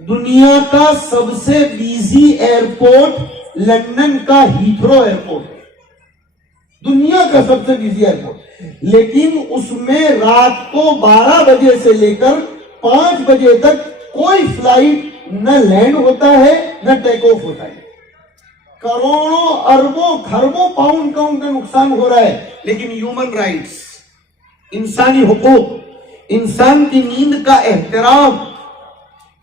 دنیا کا سب سے بیزی ایئرپورٹ لندن کا ہیتھرو ایئرپورٹ ہے، دنیا کا سب سے بیزی ایئرپورٹ، لیکن اس میں رات کو 12 بجے سے لے کر 5 بجے تک کوئی فلائٹ نہ لینڈ ہوتا ہے نہ ٹیک آف ہوتا ہے۔ کروڑوں اربوں کھربوں پاؤنڈ کا ان کا نقصان ہو رہا ہے، لیکن ہیومن رائٹس، انسانی حقوق، انسان کی نیند کا احترام،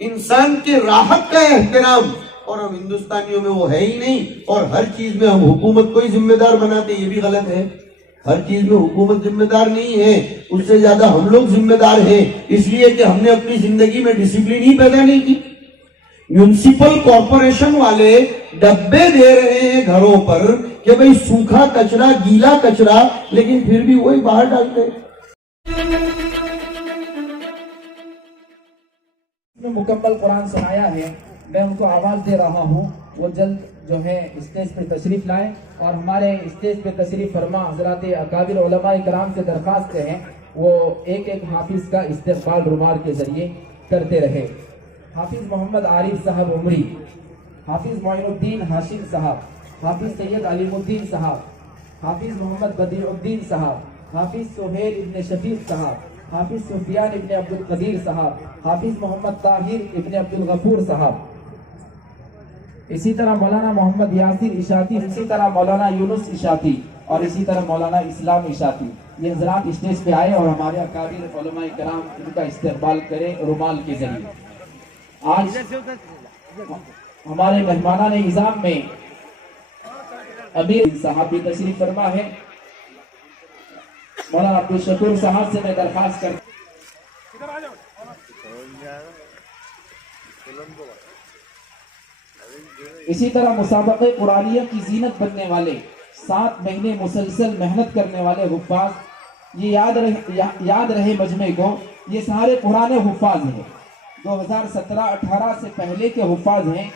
انسان کے راحت کا احترام، اور ہم ہندوستانیوں میں وہ ہے ہی نہیں، اور ہر چیز میں ہم حکومت کو ہی ذمہ دار بناتے ہیں، یہ بھی غلط ہے۔ ہر چیز میں حکومت ذمہ دار نہیں ہے، اس سے زیادہ ہم لوگ ذمہ دار ہیں، اس لیے کہ ہم نے اپنی زندگی میں ڈسپلن ہی پیدا نہیں کی۔ میونسپل کارپوریشن والے ڈبے دے رہے ہیں گھروں پر کہ بھئی سوکھا کچرا، گیلا کچرا، لیکن پھر بھی وہی باہر ڈالتے ہیں۔ مکمل قرآن سنایا ہے، میں ان کو آواز دے رہا ہوں، وہ جلد جو ہے اسٹیج پہ تشریف لائیں، اور ہمارے اسٹیج پہ تشریف فرما حضرات اکابر علماء کرام سے درخواست ہے وہ ایک ایک حافظ کا استقبال رومال کے ذریعے کرتے رہے۔ حافظ محمد عارف صاحب عمری، حافظ معین الدین ہاشم صاحب، حافظ سید علیم الدین صاحب، حافظ محمد بدیع الدین صاحب، حافظ سہیل ابن شفیق صاحب، حافظ سفیان ابن عبد القدیر صاحب، حافظ محمد طاہر ابن عبد الغفور صاحب، اسی طرح مولانا محمد یاسر اشاتی، اسی طرح مولانا یونس اشاتی، اور اسی طرح مولانا اسلام اشاتی۔ یہ حضرات اسٹیج پہ آئے اور ہمارے اکابر علماء کرام ان کا استقبال کریں رومال کے ذریعے۔ آج ہمارے مہمانان نظام میں امیر صاحب بھی تشریف فرما ہے، مولانا عبدالشکور صاحب سے میں درخواست کرتا ہوں۔ اسی طرح مسابقہ قرآنیہ کی زینت بننے والے 7 مہینے مسلسل محنت کرنے والے حفاظ، یہ یاد رہے مجمع کو، یہ سارے پرانے حفاظ ہیں، 2017-18 سے پہلے کے حفاظ ہیں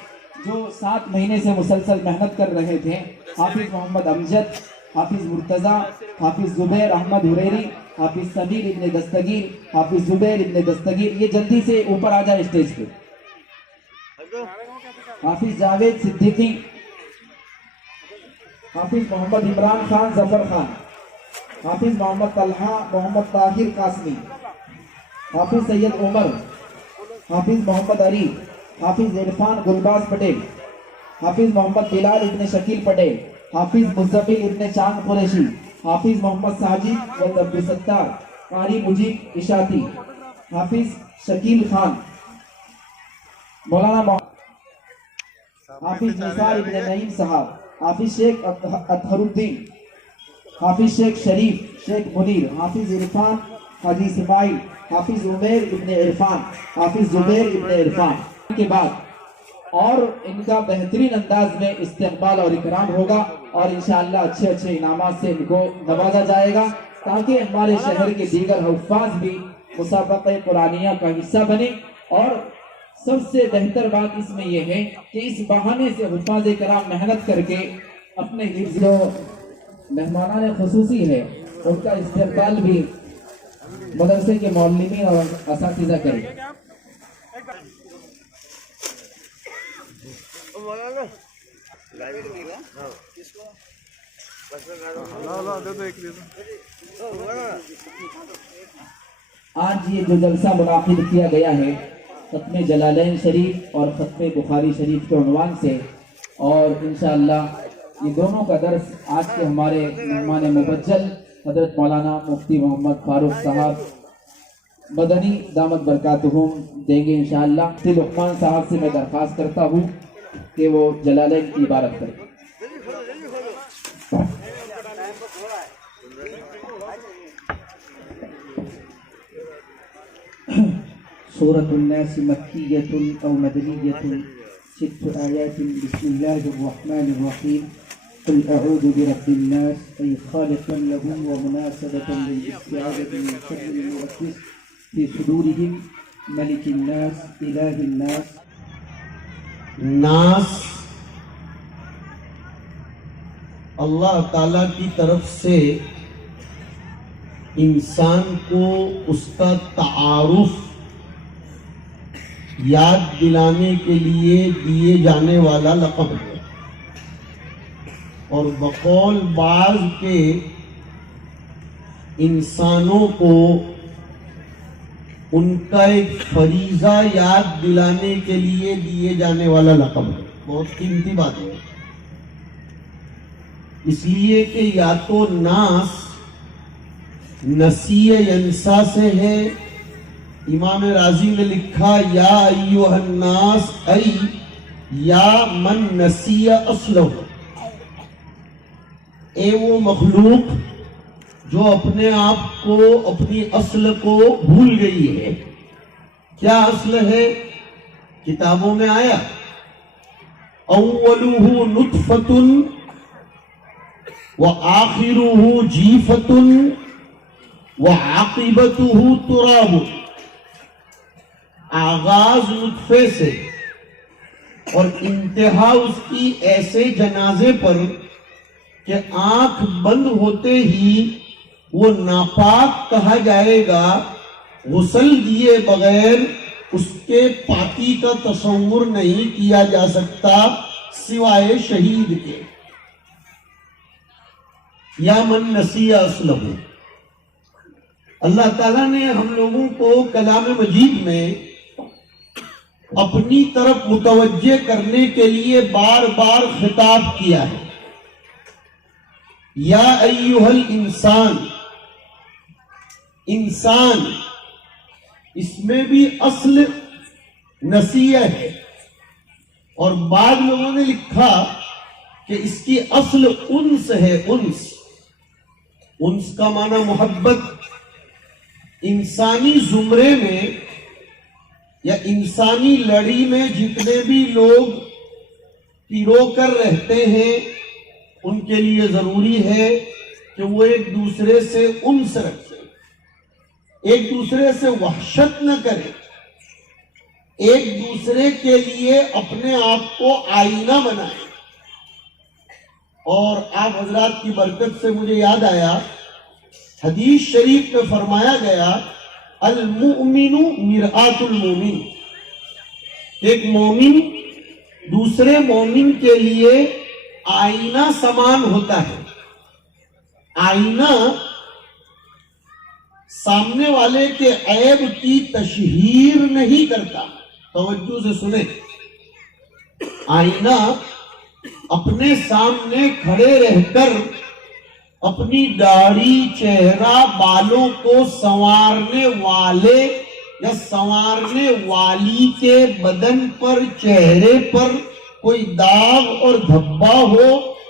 جو 7 مہینے سے مسلسل محنت کر رہے تھے۔ حافظ محمد امجد، حافظ مرتضیٰ، حافظ زبیر احمد حریری، حافظ سمیر ابن دستگیر، حافظ زبیر ابن دستگیر، یہ جلدی سے اوپر آ جائے اسٹیج پہ۔ حافظ جاوید صدیقی، حافظ محمد عمران خان ظفر خان، حافظ محمد طلحہ محمد طاہر قاسمی، حافظ سید عمر، حافظ محمد علی، حافظ عرفان گلباز پٹیل، حافظ محمد بلال ابن شکیل پٹیل، حافظ مزمل ابن چاند قریشی، حافظ محمد ساجد و عبدالستار، قاری مجیب اشاتی، حافظ شکیل خان، مولانا حافظ نثار ابن نعیم صاحب، حافظ شیخ اطہر الدین، حافظ شیخ شریف، شیخ منیر، حافظ عرفان حاجی اسماعیل، حافظ عمیر ابن عرفان، حافظ زبیر ابن عرفان کے بعد اور ان کا بہترین انداز میں استقبال اور اکرام ہوگا، اور انشاءاللہ اچھے اچھے انعامات سے ان کو نوازا جائے گا، تاکہ ہمارے شہر کے دیگر حفاظ بھی مسابقہ قرآنیہ کا حصہ بنے۔ اور سب سے بہتر بات اس میں یہ ہے کہ اس بہانے سے حفاظ کرام محنت کر کے اپنے حفظ، جو مہمانان خصوصی ہے ان کا استقبال بھی مدرسے کے معلمین اور اساتذہ کریں۔ آج یہ جو جلسہ منعقد کیا گیا ہے ختم جلالین شریف اور ختم بخاری شریف کے عنوان سے، اور انشاءاللہ یہ دونوں کا درس آج کے ہمارے مہمان مبجل حضرت مولانا مفتی محمد فاروق صاحب مدنی دامت برکاتہم دیں گے انشاءاللہ۔ مفتی لقمان صاحب سے میں درخواست کرتا ہوں کہ وہ جلالین کی عبارت کریں۔ سورة الناس مكية أو مدنية، 6 آيات. بسم الله الرحمن الرحيم. قل أعوذ برب الناس، أي خالقا لهم ومناسبة للاستعاذة من شر الموسوس في صدورهم، ملك الناس، إله الناس. ناس اللہ تعالی کی طرف سے انسان کو اس کا تعارف یاد دلانے کے لیے دیے جانے والا لقب ہے، اور بقول بعض کے انسانوں کو ان کا ایک فریضہ یاد دلانے کے لیے دیے جانے والا لقب ہے۔ بہت قیمتی بات ہے، اس لیے کہ یا تو ناس نسیہ ینسا سے ہے، امام راضی نے لکھا یا ایوہ الناس ای یا من نسیہ اصلہ، اے وہ مخلوق جو اپنے آپ کو اپنی اصل کو بھول گئی ہے۔ کیا اصل ہے؟ کتابوں میں آیا اولہ نطفۃ وآخرہ جیفۃ وعاقبتہ تراب، آغاز نطفے سے اور انتہا اس کی ایسے جنازے پر کہ آنکھ بند ہوتے ہی وہ ناپاک کہا جائے گا، غسل دیے بغیر اس کے پاکی کا تصور نہیں کیا جا سکتا سوائے شہید کے۔ یا من نسی اصلہ، اللہ تعالیٰ نے ہم لوگوں کو کلام مجید میں اپنی طرف متوجہ کرنے کے لیے بار بار خطاب کیا ہے۔ یا ایہا الانسان، انسان، اس میں بھی اصل نسیہ ہے، اور بعض لوگوں نے لکھا کہ اس کی اصل انس ہے۔ انس کا معنی محبت۔ انسانی زمرے میں یا انسانی لڑی میں جتنے بھی لوگ پیرو کر رہتے ہیں ان کے لیے ضروری ہے کہ وہ ایک دوسرے سے انس رکھیں، ایک دوسرے سے وحشت نہ کریں، ایک دوسرے کے لیے اپنے آپ کو آئینہ بنائیں۔ اور آپ حضرات کی برکت سے مجھے یاد آیا، حدیث شریف میں فرمایا گیا المؤمن مرآت المومن، ایک مومن دوسرے مومن کے لیے آئینہ سمان ہوتا ہے۔ آئینہ سامنے والے کے عیب کی تشہیر نہیں کرتا، توجہ سے سنیں، آئینہ اپنے سامنے کھڑے رہ کر اپنی داڑھی، چہرہ، بالوں کو سنوارنے والے یا سنوارنے والی کے بدن پر، چہرے پر کوئی داغ اور دھبا ہو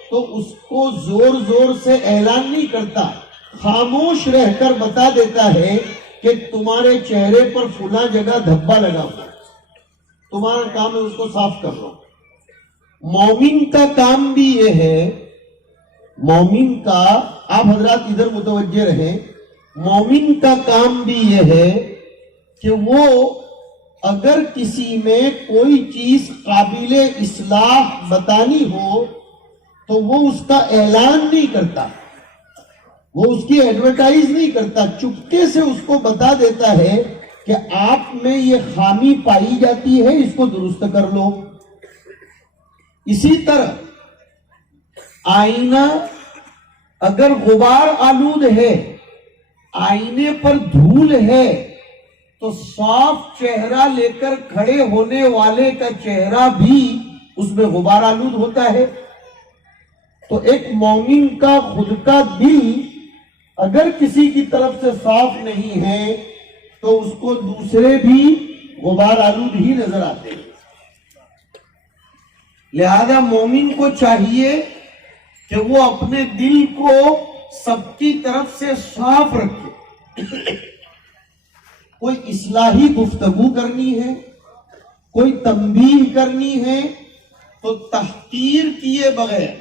تو اس کو زور زور سے اعلان نہیں کرتا، خاموش رہ کر بتا دیتا ہے کہ تمہارے چہرے پر فلاں جگہ دھبا لگا ہوا، تمہارا کام ہے اس کو صاف کر لو۔ مومن کا کام بھی یہ ہے، مومن کا، آپ حضرات ادھر متوجہ رہیں، مومن کا کام بھی یہ ہے کہ وہ اگر کسی میں کوئی چیز قابل اصلاح بتانی ہو تو وہ اس کا اعلان نہیں کرتا، وہ اس کی ایڈورٹائز نہیں کرتا، چپکے سے اس کو بتا دیتا ہے کہ آپ میں یہ خامی پائی جاتی ہے، اس کو درست کر لو۔ اسی طرح آئینہ اگر غبار آلود ہے، آئینے پر دھول ہے، تو صاف چہرہ لے کر کھڑے ہونے والے کا چہرہ بھی اس میں غبار آلود ہوتا ہے۔ تو ایک مومن کا خود کا دل اگر کسی کی طرف سے صاف نہیں ہے تو اس کو دوسرے بھی غبار آلود ہی نظر آتے ہیں۔ لہذا مومن کو چاہیے کہ وہ اپنے دل کو سب کی طرف سے صاف رکھے۔ کوئی اصلاحی گفتگو کرنی ہے، کوئی تنبیہ کرنی ہے تو تحقیر کیے بغیر،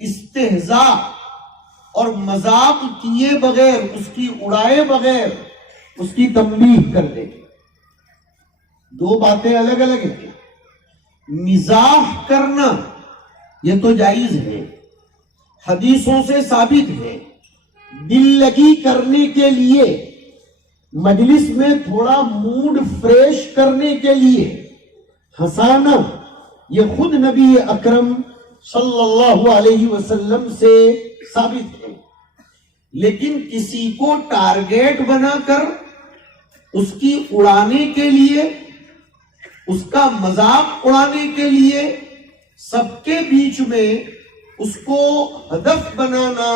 استہزاء اور مذاق کیے بغیر، اس کی اڑائے بغیر اس کی تنبیہ کر دے۔ دو باتیں الگ الگ ہیں۔ مزاح کرنا یہ تو جائز ہے، حدیثوں سے ثابت ہے۔ دل لگی کرنے کے لیے مجلس میں تھوڑا موڈ فریش کرنے کے لیے ہنسانا یہ خود نبی اکرم صلی اللہ علیہ وسلم سے ثابت ہے. لیکن کسی کو ٹارگیٹ بنا کر اس کی اڑانے کے لیے، اس کا مذاق اڑانے کے لیے، سب کے بیچ میں اس کو ہدف بنانا،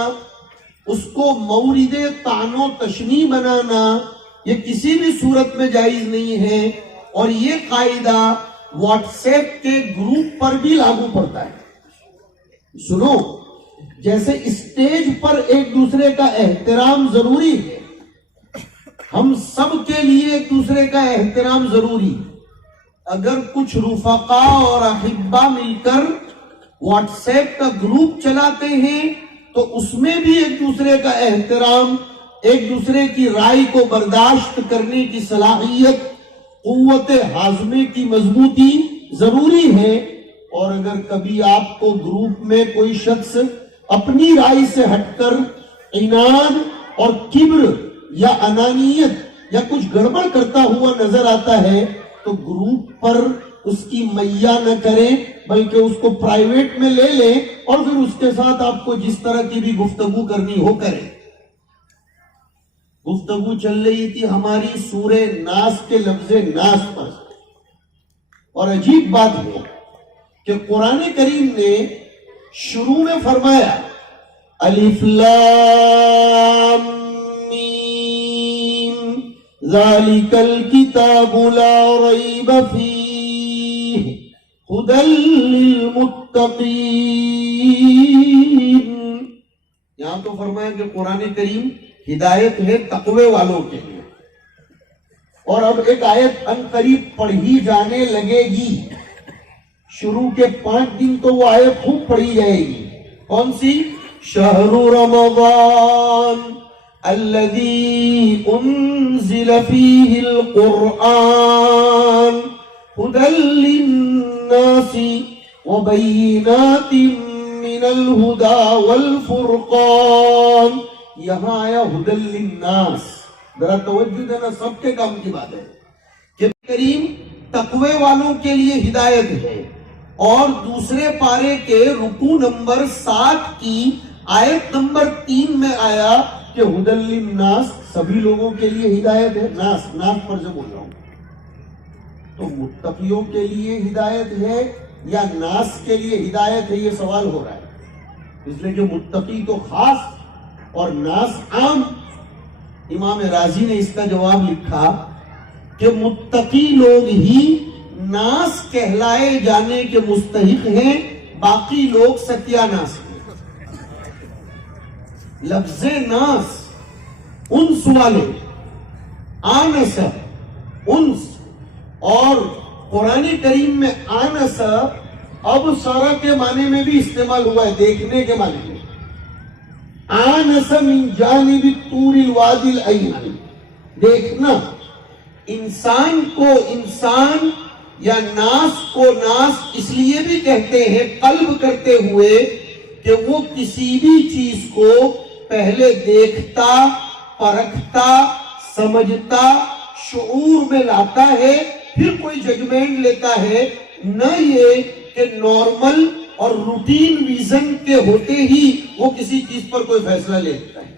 اس کو مورد طعن و تشنیع بنانا، یہ کسی بھی صورت میں جائز نہیں ہے. اور یہ قاعدہ واٹس ایپ کے گروپ پر بھی لاگو پڑتا ہے. سنو، جیسے اسٹیج پر ایک دوسرے کا احترام ضروری ہے، ہم سب کے لیے ایک دوسرے کا احترام ضروری ہے. اگر کچھ رفقا اور احبا مل کر واٹس ایپ کا گروپ چلاتے ہیں تو اس میں بھی ایک دوسرے کا احترام، ایک دوسرے کی رائے کو برداشت کرنے کی صلاحیت، قوت ہاضمے کی مضبوطی ضروری ہے. اور اگر کبھی آپ کو گروپ میں کوئی شخص اپنی رائے سے ہٹ کر عناد اور کبر یا انانیت یا کچھ گڑبڑ کرتا ہوا نظر آتا ہے تو گروپ پر اس کی میہ نہ کریں، بلکہ اس کو پرائیویٹ میں لے لیں اور پھر اس کے ساتھ آپ کو جس طرح کی بھی گفتگو کرنی ہو کریں. گفتگو چل رہی تھی ہماری سورہ ناس کے لفظ ناس پر، اور عجیب بات ہے کہ قرآن کریم نے شروع میں فرمایا الف لام میم ذالک الکتاب لا ریب فیہ ھدی للمتقین. یہاں تو فرمایا کہ قرآن کریم ہدایت ہے تقوی والوں کے لیے. اور اب ایک آیت ان قریب پڑھی جانے لگے گی. شروع کے 5 دن تو وہ آیت خوب پڑھی جائے گی. کون سی؟ شہر رمضان الذی انزل فیہ القرآن ھدی للناس وبینات من الہدی والفرقان. یہاں آیا ھدی للناس. ذرا توجہ دینا، سب کے کام کی بات ہے کہ کریم تقوی والوں کے لیے ہدایت ہے. اور دوسرے پارے کے رکوع نمبر 7 کی آیت نمبر 3 میں آیا کہ ھدی للناس سبھی لوگوں کے لیے ہدایت ہے. ناس پر سے بول رہا ہوں. تو متقیوں کے لیے ہدایت ہے یا ناس کے لیے ہدایت ہے، یہ سوال ہو رہا ہے. اس لیے کہ متقی تو خاص اور ناس عام. امام رازی نے اس کا جواب لکھا کہ متقی لوگ ہی ناس کہلائے جانے کے مستحق ہیں، باقی لوگ ستیہ ناس ہیں. لفظ ناس انس والے، آنس انس، اور قرآن کریم میں آنس اب سارا کے معنی میں بھی استعمال ہوا ہے، دیکھنے کے معنی میں. آنس من جانب طور الوادی الایمن، دیکھنا. انسان کو انسان یا ناس کو ناس اس لیے بھی کہتے ہیں قلب کرتے ہوئے کہ وہ کسی بھی چیز کو پہلے دیکھتا، پرکھتا، سمجھتا، شعور میں لاتا ہے، پھر کوئی ججمنٹ لیتا ہے. نہ یہ کہ نارمل اور روٹین ویژن کے ہوتے ہی وہ کسی چیز پر کوئی فیصلہ لے لیتا ہے.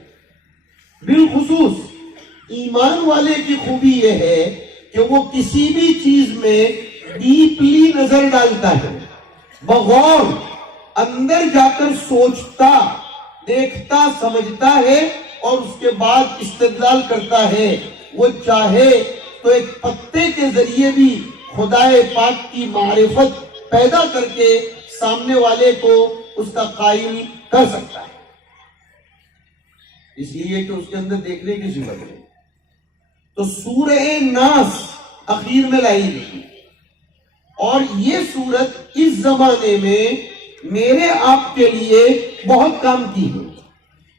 بالخصوص ایمان والے کی خوبی یہ ہے کہ وہ کسی بھی چیز میں ڈیپلی نظر ڈالتا ہے، بغور اندر جا کر سوچتا، دیکھتا، سمجھتا ہے اور اس کے بعد استدلال کرتا ہے. وہ چاہے تو ایک پتے کے ذریعے بھی خدائے پاک کی معرفت پیدا کر کے سامنے والے کو اس کا قائل کر سکتا ہے، اس لیے کہ اس کے اندر دیکھنے کی صفت ہے. تو سورہ ناس اخیر میں لائی گئی، اور یہ سورت اس زمانے میں میرے آپ کے لیے بہت کام کی ہے.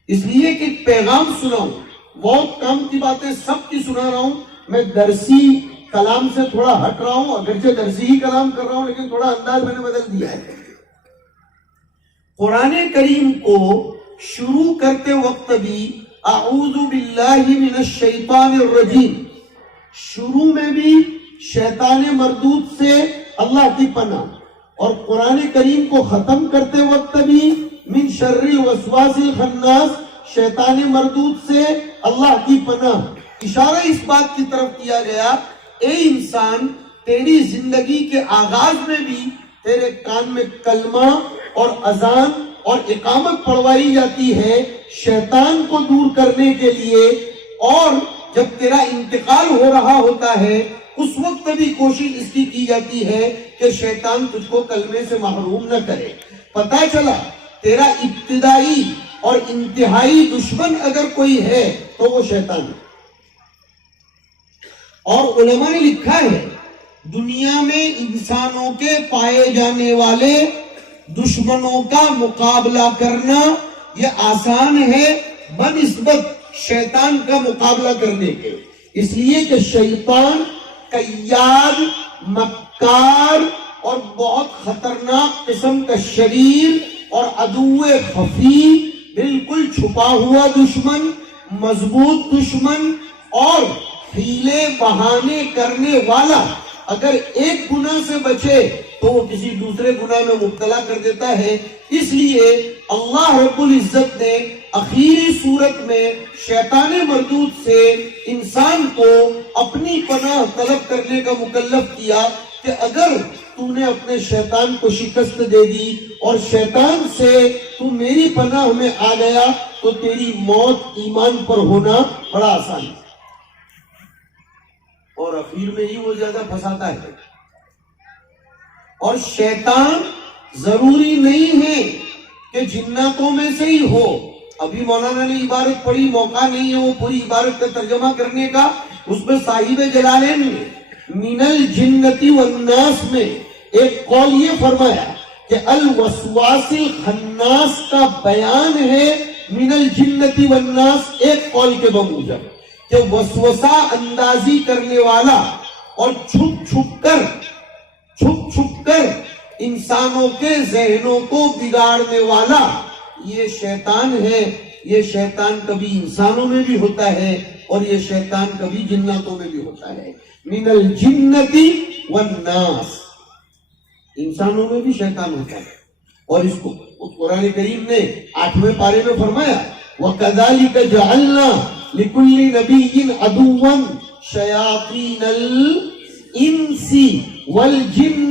اس لیے کہ پیغام سناؤں، بہت کام کی باتیں سب کی سنا رہا ہوں. میں درسی کلام سے تھوڑا ہٹ رہا ہوں، اگرچہ درسی ہی کلام کر رہا ہوں لیکن تھوڑا انداز میں نے بدل دیا ہے. قرآن کریم کو شروع کرتے وقت بھی اعوذ باللہ من الشیطان الرجیم، شروع میں بھی شیطان مردود سے اللہ کی پناہ، اور قرآن کریم کو ختم کرتے وقت بھی من شر الوسواس الخناس، شیطان مردود سے اللہ کی پناہ۔ اشارہ اس بات کی طرف کیا گیا، اے انسان، تیری زندگی کے آغاز میں بھی تیرے کان میں کلمہ اور اذان اور اقامت پڑھوائی جاتی ہے شیطان کو دور کرنے کے لیے، اور جب تیرا انتقال ہو رہا ہوتا ہے اس وقت بھی کوشش اس کی جاتی ہے کہ شیطان تجھ کو کلمے سے محروم نہ کرے۔ پتہ چلا تیرا ابتدائی اور انتہائی دشمن اگر کوئی ہے تو وہ شیطان ہے۔ اور علماء نے لکھا ہے دنیا میں انسانوں کے پائے جانے والے دشمنوں کا مقابلہ کرنا یہ آسان ہے بنسبت شیطان کا مقابلہ کرنے کے، اس لیے کہ شیطان قیاد، مکار اور بہت خطرناک قسم کا شریر اور عدو خفی، بالکل چھپا ہوا دشمن، مضبوط دشمن اور حیلے بہانے کرنے والا، اگر ایک گناہ سے بچے تو وہ کسی دوسرے گناہ میں مبتلا کر دیتا ہے۔ اس لیے اللہ رب العزت نے اخیری صورت میں شیطان مردود سے انسان کو اپنی پناہ طلب کرنے کا مکلف کیا کہ اگر تو نے اپنے شیطان کو شکست دے دی اور شیطان سے تو میری پناہ میں آ گیا تو تیری موت ایمان پر ہونا بڑا آسان ہے، اور اخیر میں ہی وہ زیادہ پھنساتا ہے۔ اور شیطان ضروری نہیں ہے کہ جناتوں میں سے ہی ہو۔ ابھی مولانا نے عبارت پڑھی، موقع نہیں ہے وہ پوری عبارت کا ترجمہ کرنے کا، اس میں صاحب جلالین نے من الجنتی والناس میں ایک قول یہ فرمایا کہ الوسواس الخناس کا بیان ہے من الجنتی والناس، ایک قول کے بموجب کہ وسوسہ اندازی کرنے والا اور چھپ چھپ کر انسانوں کے ذہنوں کو بگاڑنے والا یہ شیطان ہے۔ یہ شیطان کبھی انسانوں میں بھی ہوتا ہے اور یہ شیطان کبھی جناتوں میں بھی ہوتا ہے۔ من الجنتی والناس، انسانوں میں بھی شیطان ہوتا ہے، اور اس کو قرآن کریم نے 8ویں پارے میں فرمایا وَكَذَلِكَ جَعَلْنَا لِكُلِّ نَبِيٍّ عَدُوًّا شَيَاطِينَ الْإِنسِ وَالْجِنِّ۔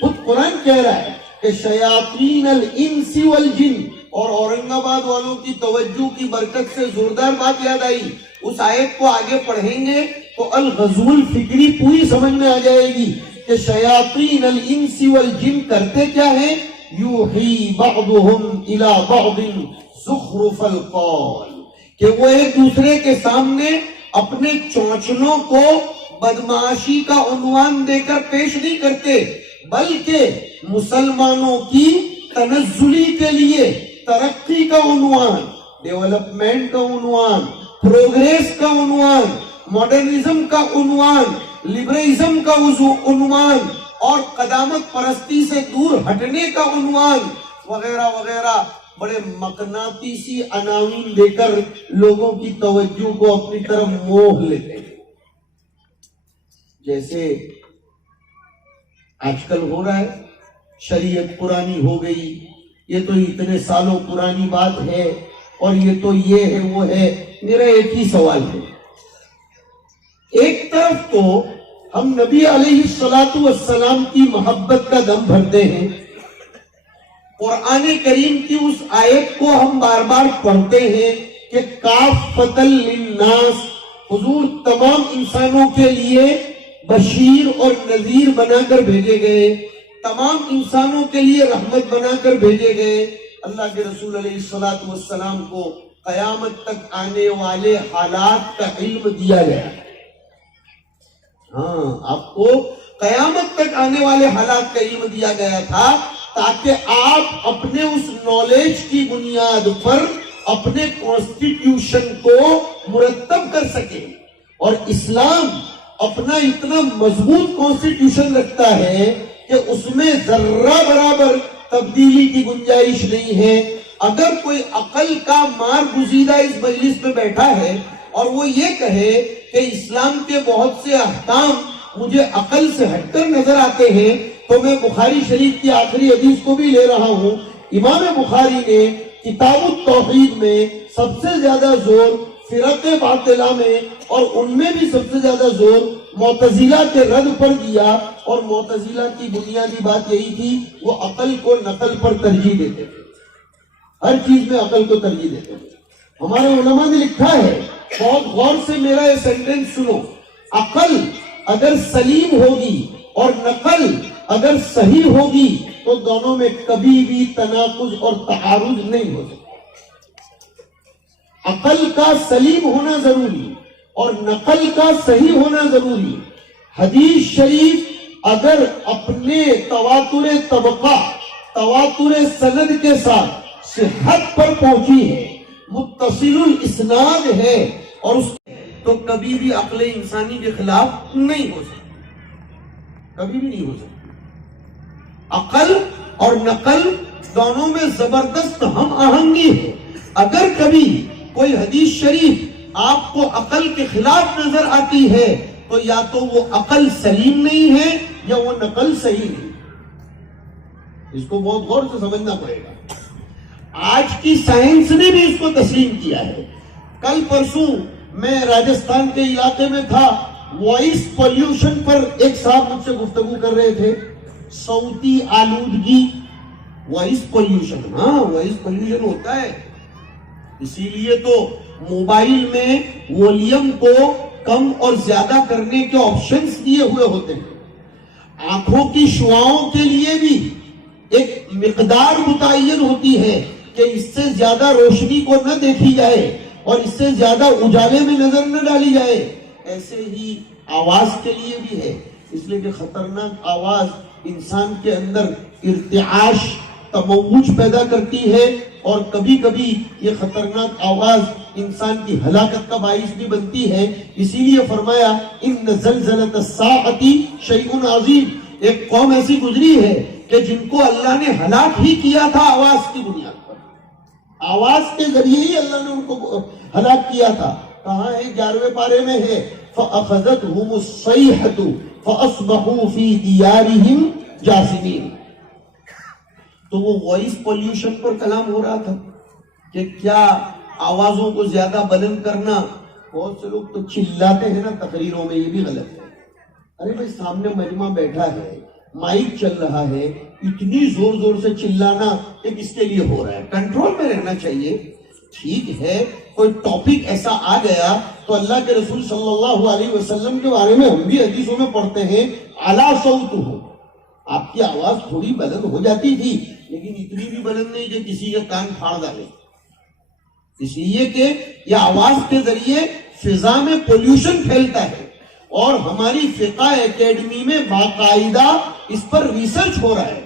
خود قرآن کہہ رہا ہے کہ شیاطین الانس والجن، اور اورنگ آباد والوں کی توجہ کی برکت سے زوردار بات یاد آئی، اس آیت کو آگے پڑھیں گے تو الغزو الفکری پوری سمجھ میں آ جائے گی کہ شیاطین الانس والجن کرتے کیا ہیں، یوحی بعضهم الی بعض زخرف القول، کہ وہ ایک دوسرے کے سامنے اپنے چونچلوں کو بدمعاشی کا عنوان دے کر پیش نہیں کرتے، بلکہ مسلمانوں کی تنزلی کے لیے ترقی کا عنوان، ڈیولپمنٹ کا عنوان، پروگریس کا عنوان، ماڈرنزم کا عنوان، لبرلزم کا عنوان اور قدامت پرستی سے دور ہٹنے کا عنوان وغیرہ وغیرہ بڑے مقناطیسی عناوین دے کر لوگوں کی توجہ کو اپنی طرف موہ لیتے ہیں۔ جیسے آج کل ہو رہا ہے، شریعت پرانی ہو گئی، یہ تو اتنے سالوں پرانی بات ہے، اور یہ تو یہ ہے وہ ہے۔ میرا ایک ہی سوال ہے، ایک طرف تو ہم نبی علیہ السلام کی محبت کا دم بھرتے ہیں، قرآن کریم کی اس آیت کو ہم بار بار پڑھتے ہیں کہ کافۃ للناس، حضور تمام انسانوں کے لیے بشیر اور نذیر بنا کر بھیجے گئے، تمام انسانوں کے لیے رحمت بنا کر بھیجے گئے۔ اللہ کے رسول علیہ السلام کو قیامت تک آنے والے حالات کا علم دیا گیا۔ ہاں، آپ کو قیامت تک آنے والے حالات کا علم دیا گیا تھا تاکہ آپ اپنے اس نالج کی بنیاد پر اپنے کانسٹیٹیوشن کو مرتب کر سکیں، اور اسلام اپنا اتنا مضبوط کانسٹیٹیوشن رکھتا ہے کہ اس میں ذرہ برابر تبدیلی کی گنجائش نہیں ہے۔ اگر کوئی عقل کا مار گزیدہ اس مجلس میں بیٹھا ہے اور وہ یہ کہے کہ اسلام کے بہت سے احکام مجھے عقل سے ہٹ کر نظر آتے ہیں، تو میں بخاری شریف کی آخری حدیث کو بھی لے رہا ہوں۔ امام بخاری نے کتاب التوحید میں سب سے زیادہ زور فرق باطلہ میں اور ان میں بھی سب سے زیادہ زور معتزلہ کے رد پر دیا، اور معتزلہ کی بنیادی بات یہی تھی، وہ عقل کو نقل پر ترجیح دیتے تھے، ہر چیز میں عقل کو ترجیح دیتے تھے۔ ہمارے علماء نے لکھا ہے، بہت غور سے میرا یہ سینٹنس سنو، عقل اگر سلیم ہوگی اور نقل اگر صحیح ہوگی تو دونوں میں کبھی بھی تناقض اور تعارض نہیں ہو سکتا۔ عقل کا سلیم ہونا ضروری اور نقل کا صحیح ہونا ضروری۔ حدیث شریف اگر اپنے تواتر طبقہ، تواتر سند کے ساتھ صحت پر پہنچی ہے، متصل الاسناد ہے، اور اس تو کبھی بھی عقل انسانی کے خلاف نہیں ہو سکتی، کبھی بھی نہیں ہو سکتی۔ عقل اور نقل دونوں میں زبردست ہم آہنگی ہے۔ اگر کبھی کوئی حدیث شریف آپ کو عقل کے خلاف نظر آتی ہے تو یا تو وہ عقل سلیم نہیں ہے یا وہ نقل صحیح نہیں۔ اس کو بہت غور سے سمجھنا پڑے گا۔ آج کی سائنس نے بھی اس کو تسلیم کیا ہے۔ کل پرسوں میں راجستھان کے علاقے میں تھا، وائس پولیوشن پر ایک صاحب مجھ سے گفتگو کر رہے تھے، صوتی آلودگی، وائس پولیوشن۔ ہاں، وائس پولیوشن ہوتا ہے، اسی لیے تو موبائل میں ولیوم کو کم اور زیادہ کرنے کے آپشنز دیے ہوئے ہوتے ہیں۔ آنکھوں کی شعاؤں کے لیے بھی ایک مقدار متعین ہوتی ہے کہ اس سے زیادہ روشنی کو نہ دیکھی جائے اور اس سے زیادہ اجالے میں نظر نہ ڈالی جائے۔ ایسے ہی آواز کے لیے بھی ہے، اس لیے کہ خطرناک آواز انسان کے اندر ارتعاش، تموج پیدا کرتی ہے، اور کبھی کبھی یہ خطرناک آواز انسان کی ہلاکت کا باعث بھی بنتی ہے۔ اسی لیے فرمایا ان زلزلۃ الساعۃ شیء عظیم۔ ایک قوم ایسی گزری ہے کہ جن کو اللہ نے ہلاک ہی کیا تھا آواز کی بنیاد پر، آواز کے ذریعے ہی اللہ نے ان کو ہلاک کیا تھا۔ کہاں ہے؟ 11ویں پارے میں ہے، فَأَخَذَتْهُمُ الصَّيْحَةُ فَأَصْبَحُوا فِي دِيَارِهِمْ جَاثِمِينَ۔ تو وہ وائس پولیوشن پر کلام ہو رہا تھا کہ کیا آوازوں کو زیادہ بلند کرنا، بہت سے لوگ تو چلاتے ہیں نا تقریروں میں، یہ بھی غلط ہے۔ ارے بھائی، سامنے مجمع بیٹھا ہے، مائک چل رہا ہے، اتنی زور زور سے چلانا یہ کس کے لیے ہو رہا ہے؟ کنٹرول میں رہنا چاہیے۔ ٹھیک ہے، کوئی ٹاپک ایسا آ گیا تو اللہ کے رسول صلی اللہ علیہ وسلم کے بارے میں ہم بھی حدیثوں میں پڑھتے ہیں، اعلیٰ صوت ہو، آپ کی آواز تھوڑی بلند ہو جاتی تھی لیکن اتنی بھی بلند نہیں کہ کسی کے کان پھاڑ ڈالے، اس لیے کہ یہ آواز کے ذریعے فضا میں پولیوشن پھیلتا ہے۔ اور ہماری فقہ اکیڈمی میں باقاعدہ اس پر ریسرچ ہو رہا ہے۔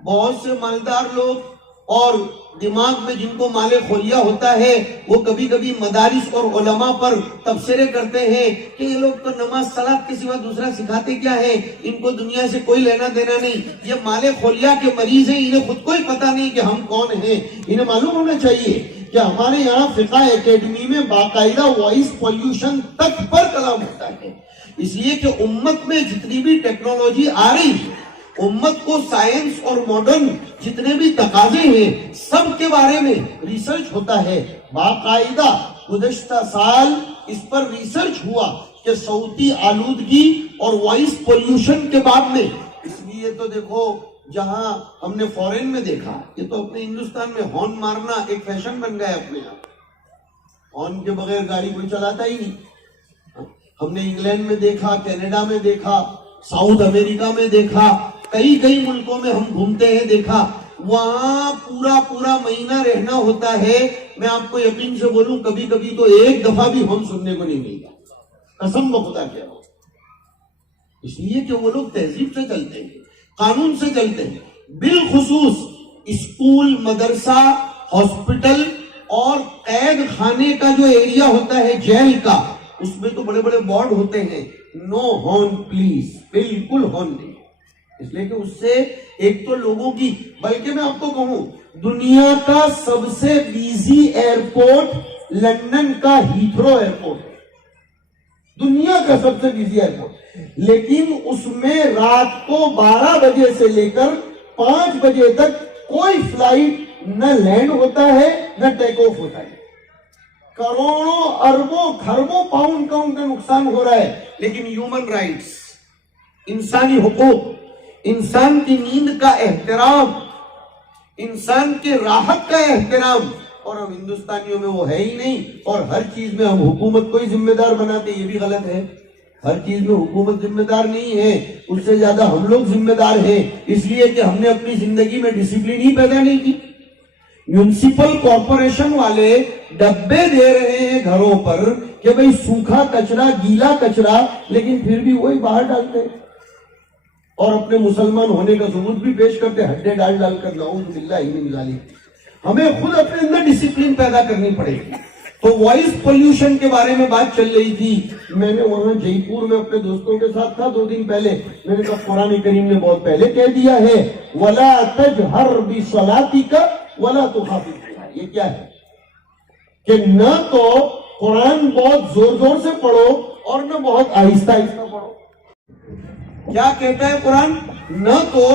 بہت سے مالدار لوگ اور دماغ میں جن کو مال خلیہ ہوتا ہے، وہ کبھی کبھی مدارس اور علماء پر تبصرے کرتے ہیں کہ یہ لوگ تو نماز صلاۃ کے سوا دوسرا سکھاتے کیا ہے، ان کو دنیا سے کوئی لینا دینا نہیں، یہ مال خلیہ کے مریض ہیں، انہیں خود کو ہی پتہ نہیں کہ ہم کون ہیں۔ انہیں معلوم ہونا چاہیے کہ ہمارے یہاں فقہ اکیڈمی میں باقاعدہ وائس پولیوشن تک پر کلام ہوتا ہے، اس لیے کہ امت میں جتنی بھی ٹیکنالوجی آ رہی ہے، امت کو سائنس اور ماڈرن جتنے بھی تقاضے ہیں، سب کے بارے میں ریسرچ ہوتا ہے باقاعدہ۔ گزشتہ سال اس پر ریسرچ ہوا کہ صوتی آلودگی اور وائس پولیوشن کے بعد میں، اس لیے تو دیکھو جہاں ہم نے فورن میں دیکھا، یہ تو اپنے ہندوستان میں ہارن مارنا ایک فیشن بن گیا ہے اپنے یہاں، ہارن کے بغیر گاڑی کوئی چلاتا ہی نہیں۔ ہم نے انگلینڈ میں دیکھا، کینیڈا میں دیکھا، ساؤتھ امریکہ میں دیکھا، کئی ملکوں میں ہم گھومتے ہیں، دیکھا وہاں پورا مہینہ رہنا ہوتا ہے۔ میں آپ کو یقین سے بولوں، کبھی کبھی تو ایک دفعہ بھی ہم سننے کو نہیں ملتا، قسم بخدا کہہ رہا ہوں، اس لیے کہ وہ لوگ تہذیب سے چلتے ہیں، قانون سے چلتے ہیں۔ بالخصوص اسکول، مدرسہ، ہاسپٹل اور قید خانے کا جو ایریا ہوتا ہے جیل کا، اس میں تو بڑے بڑے بورڈ ہوتے ہیں، نو ہارن پلیز، بالکل ہارن نہیں، اس لیے کہ اس سے ایک تو لوگوں کی، بلکہ میں آپ کو کہوں دنیا کا سب سے بیزی ایئرپورٹ لندن کا ہیتھرو ایئرپورٹ ہے، دنیا کا سب سے بیزی ایئرپورٹ، لیکن اس میں رات کو 12 بجے سے لے کر 5 بجے تک کوئی فلائٹ نہ لینڈ ہوتا ہے نہ ٹیک آف ہوتا ہے. کروڑوں اربوں خربوں پاؤنڈ کا ان کا نقصان ہو رہا ہے، لیکن ہیومن رائٹس، انسانی حقوق، انسان کی نیند کا احترام، انسان کے راحت کا احترام، اور ہم ہندوستانیوں میں وہ ہے ہی نہیں. اور ہر چیز میں ہم حکومت کو ہی ذمہ دار بناتے، یہ بھی غلط ہے. ہر چیز میں حکومت ذمہ دار نہیں ہے، اس سے زیادہ ہم لوگ ذمہ دار ہیں، اس لیے کہ ہم نے اپنی زندگی میں ڈسپلن ہی پیدا نہیں کی. میونسپل کارپوریشن والے ڈبے دے رہے ہیں گھروں پر کہ بھئی سوکھا کچرا، گیلا کچرا، لیکن پھر بھی وہی باہر ڈالتے ہیں اور اپنے مسلمان ہونے کا ثبوت بھی پیش کرتے، ہڈے ڈال ڈال کر. نعوذ باللہ من ذالک. ہمیں خود اپنے اندر ڈسپلن پیدا کرنی پڑے گی. تو وائس پولوشن کے بارے میں بات چل رہی تھی. میں نے وہاں جے پور میں اپنے دوستوں کے ساتھ تھا 2 دن پہلے. میں نے کہا قرآن کریم نے بہت پہلے کہہ دیا ہے وَلَا تَجْهَرْ بِصَلَاتِكَ وَلَا تُخَافِتْ بِهَا. یہ کیا ہے کہ نہ تو قرآن بہت زور زور سے پڑھو اور نہ بہت آہستہ آہستہ پڑھو. کیا کہتا ہے قرآن؟ نہ تو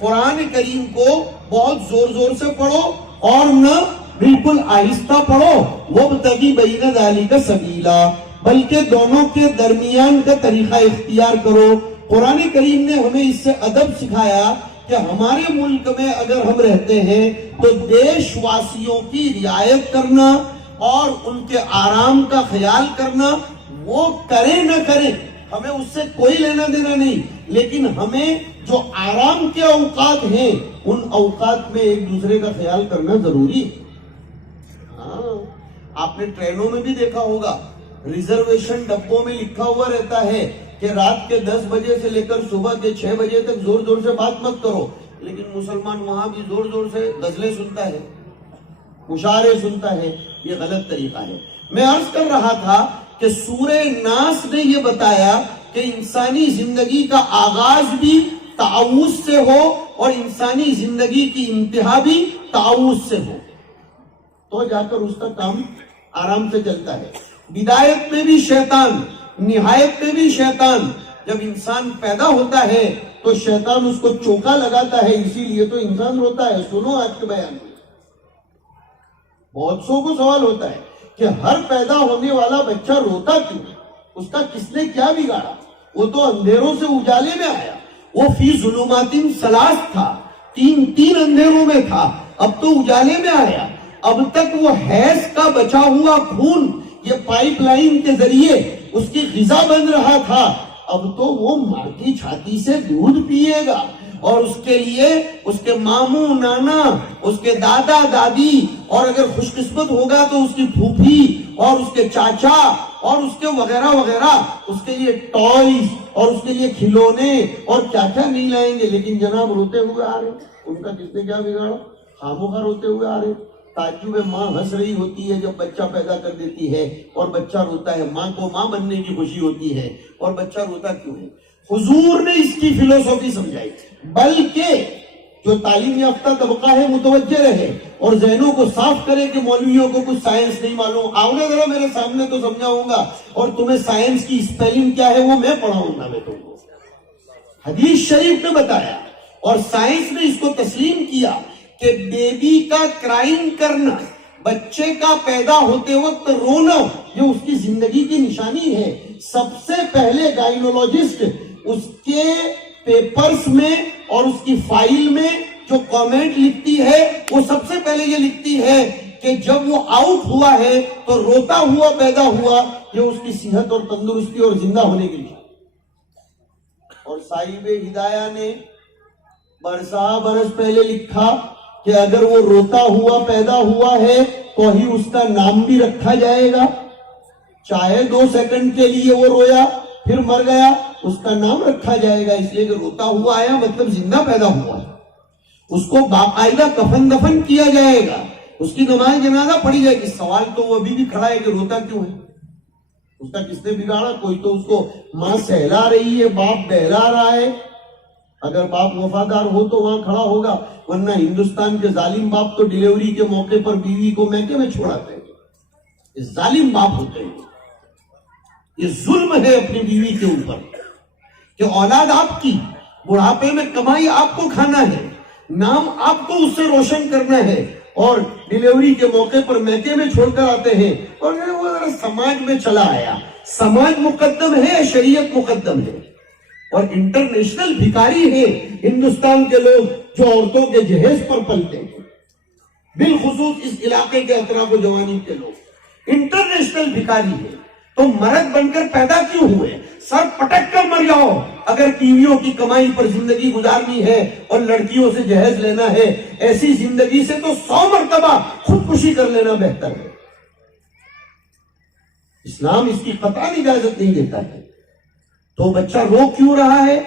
قرآن کریم کو بہت زور زور سے پڑھو اور نہ بالکل آہستہ پڑھو. وَابْتَغِ بَيْنَ ذَلِكَ سَبِيلًا، بلکہ دونوں کے درمیان کا طریقہ اختیار کرو. قرآن کریم نے ہمیں اس سے ادب سکھایا کہ ہمارے ملک میں اگر ہم رہتے ہیں تو دیش واسیوں کی رعایت کرنا اور ان کے آرام کا خیال کرنا، وہ کریں نہ کریں ہمیں اس سے کوئی لینا دینا نہیں، لیکن ہمیں جو آرام کے اوقات ہیں ان اوقات میں ایک دوسرے کا خیال کرنا ضروری ہے. ہاں، آپ نے ٹرینوں میں بھی دیکھا ہوگا ریزرویشن ڈبوں میں لکھا ہوا رہتا ہے کہ رات کے 10 بجے سے لے کر صبح کے 6 بجے تک زور زور سے بات مت کرو. لیکن مسلمان وہاں بھی زور زور سے غزلیں سنتا ہے، مشاعرے سنتا ہے. یہ غلط طریقہ ہے. میں عرض کر رہا تھا کہ سورہ ناس نے یہ بتایا کہ انسانی زندگی کا آغاز بھی تعوذ سے ہو اور انسانی زندگی کی انتہا بھی تعوذ سے ہو، تو جا کر اس کا کام آرام سے چلتا ہے. بدایت میں بھی شیطان، نہایت میں بھی شیطان. جب انسان پیدا ہوتا ہے تو شیطان اس کو چوکا لگاتا ہے، اسی لیے تو انسان روتا ہے. سنو آج کے بیان میں بہت سو کو سوال ہوتا ہے کہ ہر پیدا ہونے والا بچہ روتا کیوں؟ اس کا کس نے کیا بگاڑا؟ وہ تو اندھیروں سے اجالے میں آیا. وہ فی ظلمات ثلاث تھا، تین اندھیروں میں تھا، اب تو اجالے میں آیا. اب تک وہ حیض کا بچا ہوا خون یہ پائپ لائن کے ذریعے اس کی غذا بن رہا تھا، اب تو وہ ماں کی چھاتی سے دودھ پیے گا. اور اس کے لیے اس کے ماموں نانا، اس کے دادا دادی، اور اگر خوش قسمت ہوگا تو اس کی پھوپھی اور اس کے چاچا اور اس کے وغیرہ وغیرہ اس کے لیے ٹوائز اور اس کے لیے کھلونے اور کیا کیا نہیں لائیں گے. لیکن جناب روتے ہوئے آ رہے، ان کا کس نے کیا بگاڑا؟ خاموخواہ روتے ہوئے آ رہے. تعجب ہے، ماں ہنس رہی ہوتی ہے جب بچہ پیدا کر دیتی ہے اور بچہ روتا ہے. ماں کو ماں بننے کی خوشی ہوتی ہے اور بچہ روتا کیوں ہے؟ حضور نے اس کی فلسفی سمجھائی. بلکہ جو تعلیم یافتہ طبقہ ہے متوجہ رہے اور ذہنوں کو صاف کرے کہ مولویوں کو کچھ سائنس نہیں معلوم. آؤ نا ذرا میرے سامنے تو سمجھاؤں گا، اور تمہیں سائنس کی اسپیلنگ کیا ہے وہ میں پڑھاؤں گا. میں تم کو حدیث شریف نے بتایا اور سائنس نے اس کو تسلیم کیا کہ بیبی کا کرائم کرنا، بچے کا پیدا ہوتے وقت رونا، یہ اس کی زندگی کی نشانی ہے. سب سے پہلے گائنولوجسٹ اس کے پیپرز میں اور اس کی فائل میں جو کامنٹ لکھتی ہے وہ سب سے پہلے یہ لکھتی ہے کہ جب وہ آؤٹ ہوا ہے تو روتا ہوا پیدا ہوا، یہ اس کی صحت اور تندرستی اور زندہ ہونے کے لیے. اور صاحب ہدایہ نے برس پہلے لکھا کہ اگر وہ روتا ہوا پیدا ہوا ہے تو ہی اس کا نام بھی رکھا جائے گا. چاہے 2 سیکنڈ کے لیے وہ رویا پھر مر گیا، اس کا نام رکھا جائے گا. اس لیے کہ روتا ہوا آیا مطلب زندہ پیدا ہوا ہے. اس کو باقاعدہ کفن دفن کیا جائے گا، اس کی نماز جنازہ پڑھی جائے گی. سوال تو وہ ابھی بھی کھڑا ہے کہ روتا کیوں ہے؟ اس کا کس نے بگاڑا؟ کوئی تو اس کو ماں سہلا رہی ہے، باپ بہلا رہا ہے. اگر باپ وفادار ہو تو وہاں کھڑا ہوگا، ورنہ ہندوستان کے ظالم باپ تو ڈیلیوری کے موقع پر بیوی کو میکے میں چھوڑاتے ہیں. یہ ظالم باپ ہوتے ہیں. یہ ظلم ہے اپنی بیوی کے اوپر کہ اولاد آپ کی، بڑھاپے میں کمائی آپ کو کھانا ہے، نام آپ کو اس سے روشن کرنا ہے، اور ڈیلیوری کے موقع پر میکے میں چھوڑ کر آتے ہیں. اور وہ ذرا سماج میں چلا آیا. سماج مقدم ہے، شریعت مقدم ہے. اور انٹرنیشنل بھکاری ہے ہندوستان کے لوگ جو عورتوں کے جہیز پر پلتے ہیں، بالخصوص اس علاقے کے اطراف و جوانی کے لوگ انٹرنیشنل بھکاری ہے. تو مرد بن کر پیدا کیوں ہوئے؟ سر پٹک کر مر جاؤ اگر بیویوں کی کمائی پر زندگی گزارنی ہے اور لڑکیوں سے جہیز لینا ہے. ایسی زندگی سے تو 100 مرتبہ خودکشی کر لینا بہتر ہے. اسلام اس کی قطعی اجازت نہیں دیتا ہے. تو بچہ رو کیوں رہا ہے؟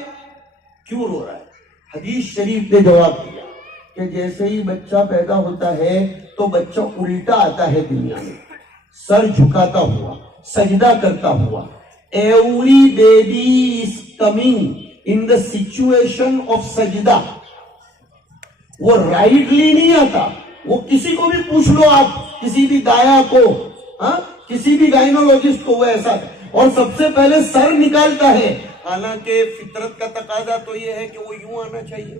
کیوں رو رہا ہے؟ حدیث شریف نے جواب دیا کہ جیسے ہی بچہ پیدا ہوتا ہے تو بچہ الٹا آتا ہے دنیا میں، سر جھکاتا ہوا، سجدہ کرتا ہوا. Every baby is coming in the situation of سجدہ. وہ رائٹلی نہیں آتا. وہ کسی کو بھی پوچھ لو آپ، کسی بھی دایا کو، کسی بھی گائنولوجسٹ کو، وہ ایسا ہے. اور سب سے پہلے سر نکالتا ہے. حالانکہ فطرت کا تقاضا تو یہ ہے کہ وہ یوں آنا چاہیے،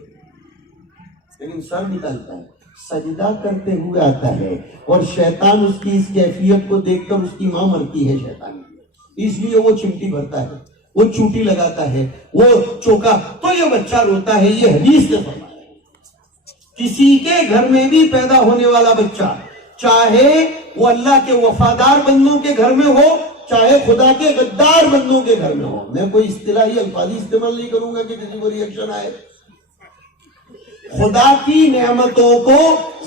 لیکن سر نکالتا ہے، سجدہ کرتے ہوئے آتا ہے. اور شیطان اس کی اس کیفیت کو دیکھ کر اس کی ماں مرتی ہے شیطان، اس لیے وہ چمٹی بھرتا ہے، وہ چوٹی لگاتا ہے، وہ چوکا. تو یہ بچہ روتا ہے. یہ حدیث نے فرمایا ہے. کسی کے گھر میں بھی پیدا ہونے والا بچہ، چاہے وہ اللہ کے وفادار بندوں کے گھر میں ہو، چاہے خدا کے غدار بندوں کے گھر میں ہو. میں کوئی اصطلاحی الفاظ استعمال نہیں کروں گا کہ کسی کو ریئیکشن آئے. خدا کی نعمتوں کو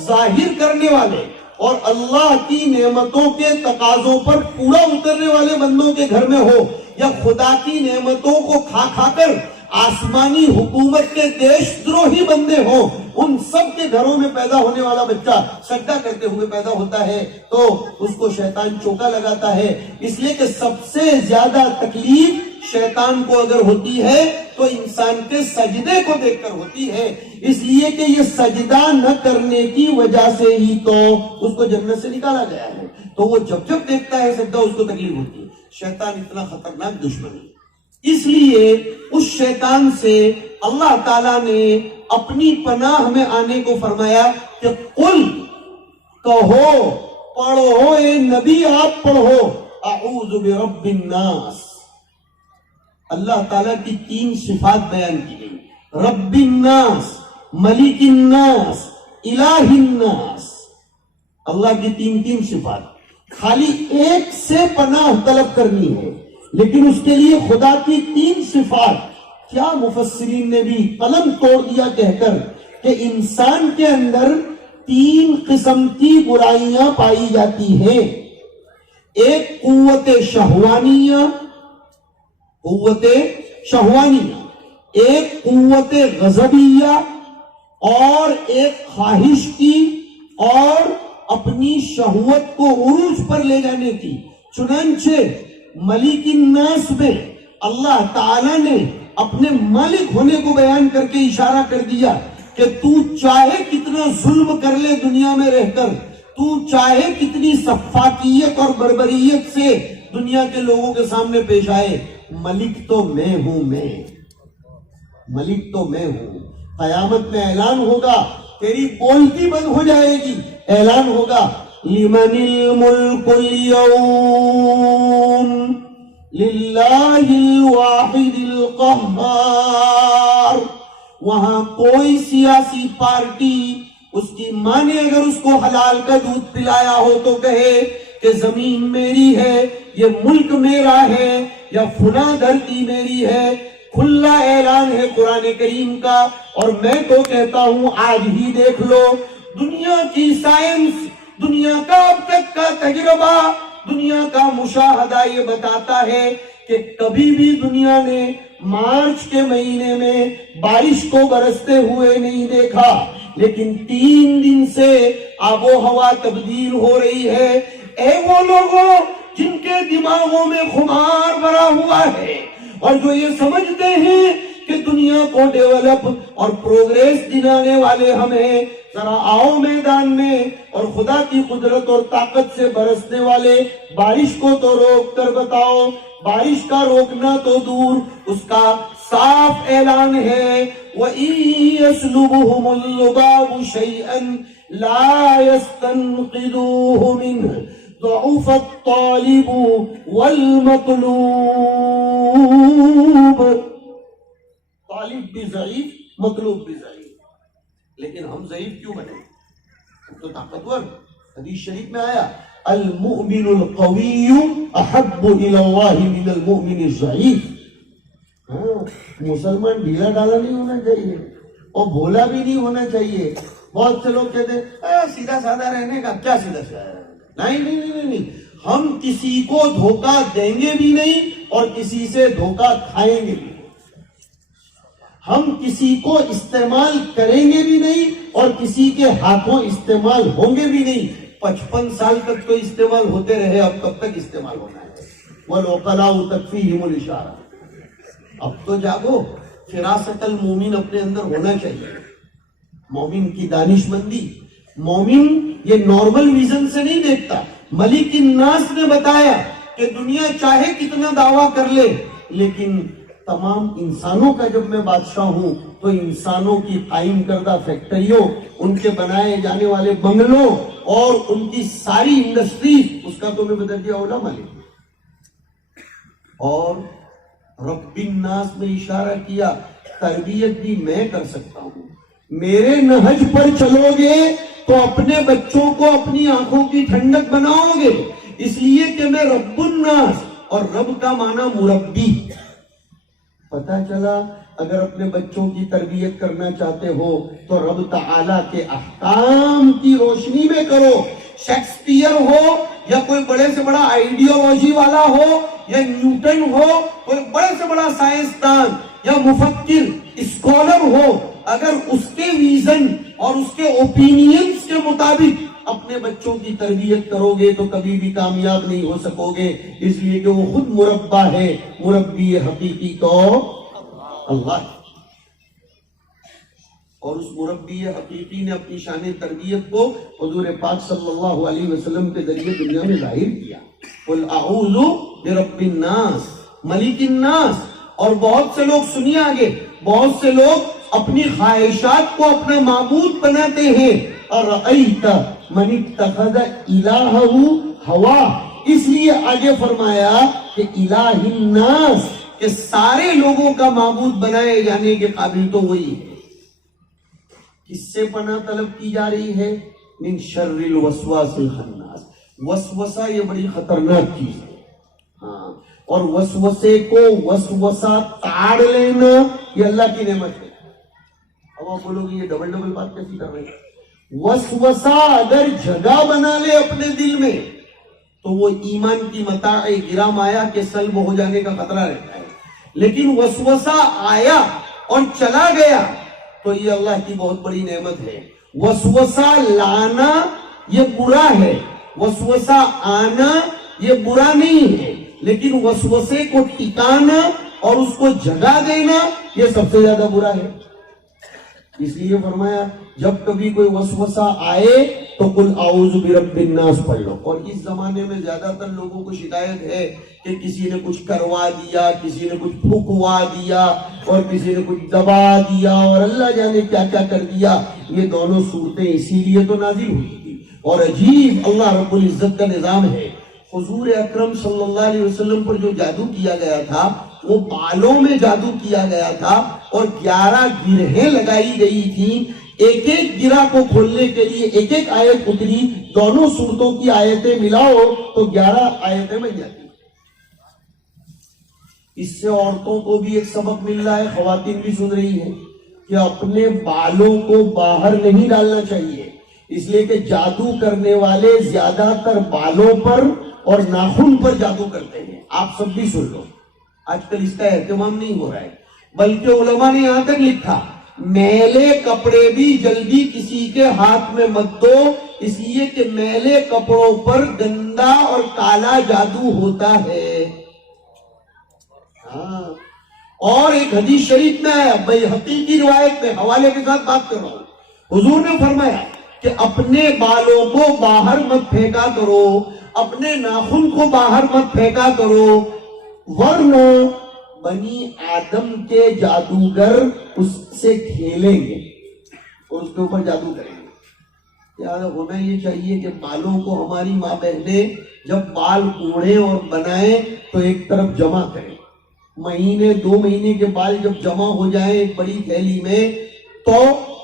ظاہر کرنے والے اور اللہ کی نعمتوں کے تقاضوں پر پورا اترنے والے بندوں کے گھر میں ہو، یا خدا کی نعمتوں کو کھا کھا کر آسمانی حکومت کے دیش دروہی بندے ہوں، ان سب کے گھروں میں پیدا ہونے والا بچہ سجدہ کرتے ہوئے پیدا ہوتا ہے تو اس کو شیطان چوکا لگاتا ہے. اس لیے کہ سب سے زیادہ تکلیف شیطان کو اگر ہوتی ہے تو انسان کے سجدے کو دیکھ کر ہوتی ہے. اس لیے کہ یہ سجدہ نہ کرنے کی وجہ سے ہی تو اس کو جنت سے نکالا گیا ہے. تو وہ جب جب دیکھتا ہے سجدہ اس کو تکلیف ہوتی ہے. شیطان اتنا خطرناک دشمن ہے. اس لیے اس شیطان سے اللہ تعالیٰ نے اپنی پناہ میں آنے کو فرمایا کہ قل، کہو، پڑھو، اے نبی آپ پڑھو، اعوذ برب الناس. اللہ تعالیٰ کی 3 صفات بیان کی گئی. رب الناس، ملک الناس، الہ الناس. اللہ کی 3 صفات. خالی ایک سے پناہ طلب کرنی ہے، لیکن اس کے لیے خدا کی 3 صفات. کیا مفسرین نے بھی قلم توڑ دیا کہہ کر کہ انسان کے اندر 3 قسم کی برائیاں پائی جاتی ہیں. ایک قوت شہوانیہ، ایک قوت غضبیہ، اور ایک خواہش کی اور اپنی شہوت کو عروج پر لے جانے کی. چنانچہ ملک الناس میں اللہ تعالیٰ نے اپنے مالک ہونے کو بیان کر کے اشارہ کر دیا کہ تو چاہے کتنا ظلم کر لے دنیا میں رہ کر، تو چاہے کتنی سفاکیت اور بربریت سے دنیا کے لوگوں کے سامنے پیش آئے، ملک تو میں ہوں. ملک تو میں ہوں. قیامت میں اعلان ہوگا، تیری بولتی بند ہو جائے گی. اعلان ہوگا لمن الملک اليوم للہ الواحد القہار. وہاں کوئی سیاسی پارٹی اس کی ماں نے اگر اس کو حلال کا دودھ پلایا ہو تو کہے کہ زمین میری ہے، یہ ملک میرا ہے، یا فلاں دھرتی میری ہے. کھلا اعلان ہے قرآن کریم کا. اور میں تو کہتا ہوں آج ہی دیکھ لو، دنیا کی سائنس، دنیا کا اب تک کا تجربہ، دنیا کا مشاہدہ یہ بتاتا ہے کہ کبھی بھی دنیا نے مارچ کے مہینے میں بارش کو برستے ہوئے نہیں دیکھا، لیکن 3 دن سے آب و ہوا تبدیل ہو رہی ہے. اے وہ لوگوں جن کے دماغوں میں خمار بھرا ہوا ہے اور جو یہ سمجھتے ہیں کہ دنیا کو ڈیولپ اور پروگریس دلانے والے ہمیں، ذرا آؤ میدان میں اور خدا کی قدرت اور طاقت سے برسنے والے بارش کو تو روک کر بتاؤ۔ بارش کا روکنا تو دور، اس کا صاف اعلان ہے وَإِن يَسْلُبْهُمُ الذُّبَابُ شَيْئًا لَا يَسْتَنْقِذُوهُ مِنْهُ ضَعُفَ الطَّالِبُ وَالْمَطْلُوبُ۔ طالب بھی ضعیف، مطلوب بھی ضعیف، لیکن ہم ضعیف کیوں بنے؟ ہم تو طاقتور۔ حدیث شریف میں آیا المؤمن القوی احب الی اللہ من المؤمن الضعیف۔ مسلمان ڈھیلا ڈالا نہیں ہونا چاہیے اور بھولا بھی نہیں ہونا چاہیے۔ بہت سے لوگ کہتے ہیں سیدھا سادہ رہنے کا کیا سیدھا سادہ، نہیں، ہم کسی کو دھوکہ دیں گے بھی نہیں اور کسی سے دھوکہ کھائیں گے بھی نہیں۔ ہم کسی کو استعمال کریں گے بھی نہیں اور کسی کے ہاتھوں استعمال ہوں گے بھی نہیں۔ 55 سال تک تو استعمال ہوتے رہے، اب کب تک استعمال ہونا ہے؟ وَالْعُقَلَاءُ تَكْفِيهِمُ الْإِشَارَةُ۔ اب تو جاگو، فراست المومن اپنے اندر ہونا چاہیے، مومن کی دانش مندی۔ مومن یہ نارمل ویژن سے نہیں دیکھتا۔ ملک الناس نے بتایا کہ دنیا چاہے کتنا دعویٰ کر لے، لیکن تمام انسانوں کا جب میں بادشاہ ہوں تو انسانوں کی قائم کردہ فیکٹریوں، ان کے بنائے جانے والے بنگلوں اور ان کی ساری انڈسٹریز، اس کا تو میں بدل دیا اولا مالک۔ اور رب الناس میں اشارہ کیا، تربیت بھی میں کر سکتا ہوں۔ میرے نہج پر چلو گے تو اپنے بچوں کو اپنی آنکھوں کی ٹھنڈک بناؤ گے، اس لیے کہ میں رب الناس، اور رب کا معنی مربی۔ پتہ چلا اگر اپنے بچوں کی تربیت کرنا چاہتے ہو تو رب تعالیٰ کے احکام کی روشنی میں کرو۔ شیکسپیئر ہو یا کوئی بڑے سے بڑا آئیڈیالوجی والا ہو یا نیوٹن ہو، کوئی بڑے سے بڑا سائنسدان یا مفکر اسکالر ہو، اگر اس کے ویژن اور اس کے اوپینینز کے مطابق اپنے بچوں کی تربیت کرو گے تو کبھی بھی کامیاب نہیں ہو سکو گے، اس لیے کہ وہ خود مربع ہے۔ مربی حقیقی تو اللہ ہے، اور اس مربی حقیقی نے اپنی شان تربیت کو حضور پاک صلی اللہ علیہ وسلم کے ذریعے دنیا میں ظاہر کیا۔ قل اعوذ برب الناس ملک الناس۔ اور بہت سے لوگ، سنیے آگے، بہت سے لوگ اپنی خواہشات کو اپنا معبود بناتے ہیں۔ ارأیت من اتخذ الہہ ہوا، اس لیے آگے فرمایا کہ الہ الناس، کہ سارے لوگوں کا معبود بنائے جانے کے قابل تو وہی ہے۔ کس سے پناہ طلب کی جا رہی ہے؟ من شر الوسواس الخناس۔ وسوسہ یہ بڑی خطرناک چیز ہے، ہاں، اور وسوسے کو وسوسہ تاڑ لینا یہ اللہ کی نعمت ہے۔ اب آپ بولو گے یہ ڈبل بات کیسی کر رہے ہیں؟ وسوسہ اگر جگہ بنا لے اپنے دل میں تو وہ ایمان کی متاع گرہ مایا کے سلب ہو جانے کا خطرہ رہتا ہے، لیکن وسوسہ آیا اور چلا گیا تو یہ اللہ کی بہت بڑی نعمت ہے۔ وسوسہ لانا یہ برا ہے، وسوسہ آنا یہ برا نہیں ہے، لیکن وسوسے کو ٹکانا اور اس کو جگہ دینا یہ سب سے زیادہ برا ہے۔ اس لیے فرمایا جب کبھی کوئی وسوسہ آئے تو قل اعوذ برب الناس پڑھ لو۔ اور اس زمانے میں زیادہ تر لوگوں کو شکایت ہے کہ کسی نے کچھ کروا دیا، کسی نے کچھ پھکوا دیا اور کسی نے کچھ دبا دیا اور اللہ جانے کیا کیا کر دیا۔ یہ دونوں صورتیں اسی لیے تو نازل ہوئی تھی، اور عجیب اللہ رب العزت کا نظام ہے۔ حضور اکرم صلی اللہ علیہ وسلم پر جو جادو کیا گیا تھا وہ بالوں میں جادو کیا گیا تھا، اور 11 گرہیں لگائی گئی تھیں۔ ایک ایک گرہ کو کھولنے کے لیے ایک ایک آیت اتری، دونوں صورتوں کی آیتیں ملاؤ تو 11 آیتیں بن جاتی۔ اس سے عورتوں کو بھی ایک سبق مل رہا ہے، خواتین بھی سن رہی ہیں کہ اپنے بالوں کو باہر نہیں ڈالنا چاہیے، اس لیے کہ جادو کرنے والے زیادہ تر بالوں پر اور ناخن پر جادو کرتے ہیں۔ آپ سب بھی سن لو، آج کل اس کا اہتمام نہیں ہو رہا ہے، بلکہ علماء نے یہاں تک لکھا میلے کپڑے بھی جلدی کسی کے ہاتھ میں مت دو، اس لیے کہ میلے کپڑوں پر گندا اور کالا جادو ہوتا ہے۔ ہاں، اور ایک حدیث شریف میں آیا، بیہقی کی روایت میں، حوالے کے ساتھ بات کر رہا ہوں، حضور نے فرمایا کہ اپنے بالوں کو باہر مت پھینکا کرو، اپنے ناخن کو باہر مت پھینکا کرو، ورنہ بنی آدم کے جادوگر اس سے کھیلیں گے اور اس کے اوپر جادو کریں گے۔ یاد ہونا یہ چاہیے کہ بالوں کو ہماری ماں بہنیں جب بال کوڑیں اور بنائیں تو ایک طرف جمع کریں، مہینے 2 مہینے کے بال جب جمع ہو جائیں ایک بڑی تھیلی میں تو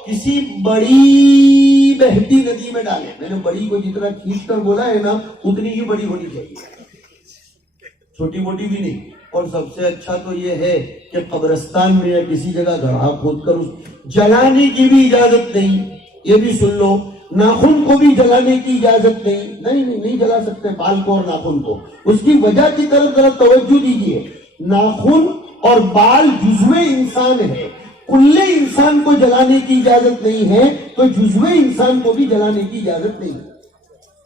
کسی بڑی بہتی ندی میں ڈالیں۔ میں نے بڑی کو جتنا کھینچ کر بولا ہے نا اتنی ہی بڑی ہونی چاہیے، چھوٹی موٹی بھی نہیں۔ اور سب سے اچھا تو یہ ہے کہ قبرستان میں یا کسی جگہ گڑھا کھود کر اس جلانے کی بھی اجازت نہیں، یہ بھی سن لو، ناخن کو بھی جلانے کی اجازت نہیں جلا سکتے بال کو اور ناخن کو۔ اس کی وجہ کی طرف ذرا توجہ دیجیے، ناخن اور بال جزو انسان ہے، کل انسان کو جلانے کی اجازت نہیں ہے تو جزو انسان کو بھی جلانے کی اجازت نہیں ہے۔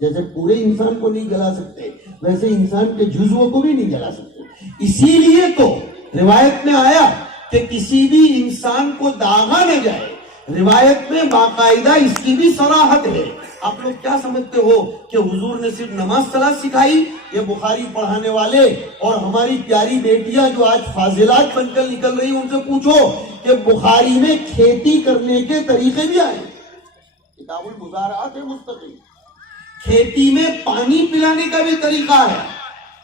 جیسے پورے انسان کو نہیں جلا سکتے ویسے انسان کے جزووں کو بھی نہیں جلا سکتے۔ اسی لیے تو روایت میں آیا کہ کسی بھی انسان کو داغا نہ جائے، روایت میں باقاعدہ اس کی بھی صراحت ہے۔ آپ لوگ کیا سمجھتے ہو کہ حضور نے صرف نماز صلاۃ سکھائی؟ یہ بخاری پڑھانے والے اور ہماری پیاری بیٹیاں جو آج فاضلات بن کر نکل رہی ہیں ان سے پوچھو کہ بخاری میں کھیتی کرنے کے طریقے بھی آئے، کتاب المزارعات ہے مستقل، کھیتی میں پانی پلانے کا بھی طریقہ ہے،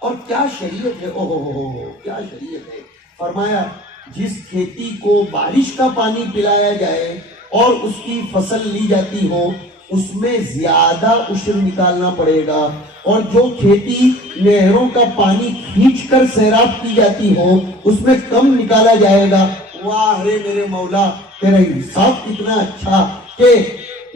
اور کیا شریعت ہے، کیا شریعت ہے۔ فرمایا جس کھیتی کو بارش کا پانی پلایا جائے اور اس کی فصل لی جاتی ہو اس میں زیادہ عشر نکالنا پڑے گا، اور جو کھیتی نہروں کا پانی کھینچ کر سیراب کی جاتی ہو اس میں کم نکالا جائے گا۔ واہ رے میرے مولا، تیرا انصاف کتنا اچھا کہ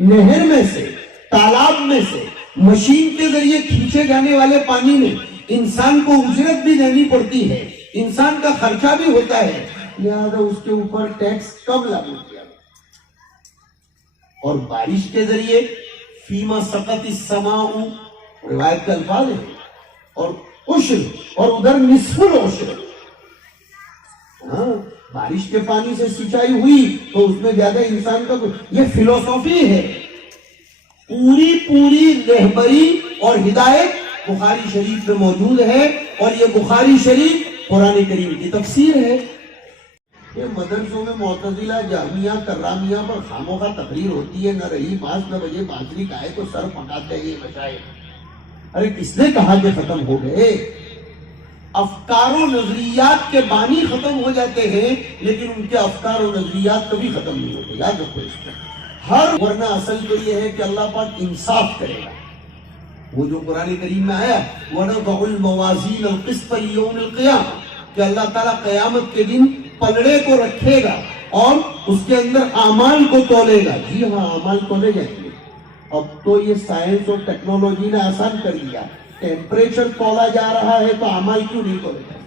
نہر میں سے، تالاب میں سے، مشین کے ذریعے کھینچے جانے والے پانی میں انسان کو اجرت بھی دینی پڑتی ہے، انسان کا خرچہ بھی ہوتا ہے، لہذا اس کے اوپر ٹیکس کم لاگو کیا۔ اور بارش کے ذریعے فیما سقط السماء، روایت کا الفاظ ہے، اور عشر، اور ادھر نصف العشر۔ ہاں بارش کے پانی سے سینچائی ہوئی تو اس میں زیادہ انسان کا، یہ فلسفی ہے، پوری رہبری اور ہدایت بخاری شریف میں موجود ہے، اور یہ بخاری شریف قرآن کریم کی تفسیر ہے۔ یہ مدرسوں میں معتزلہ، جہمیہ، کرامیہ پر خاموخواہ تقریر ہوتی ہے، نہ رہی 5 نہ بجے بانسری گائے تو سر پکاتے ہیں یہ بچائے۔ ارے کس نے کہا کہ ختم ہو گئے؟ افکار و نظریات کے بانی ختم ہو جاتے ہیں لیکن ان کے افکار و نظریات کبھی ختم نہیں ہوتے، یاد رکھو اس کو۔ ورنہ اصل تو یہ ہے کہ اللہ پاک انصاف کرے گا، وہ جو قرآن کریم میں آیا وَنَضَعُ الْمَوَازِينَ الْقِسْطَ لِيَوْمِ الْقِيَامَةِ، کہ اللہ تعالیٰ قیامت کے دن پلڑے کو رکھے گا اور اس کے اندر اعمال کو تولے گا۔ جی ہاں، اعمال تولے جائیں گے۔ اب تو یہ سائنس اور ٹیکنالوجی نے آسان کر دیا، ٹیمپریچر تولا جا رہا ہے تو اعمال کیوں نہیں تولے جائیں؟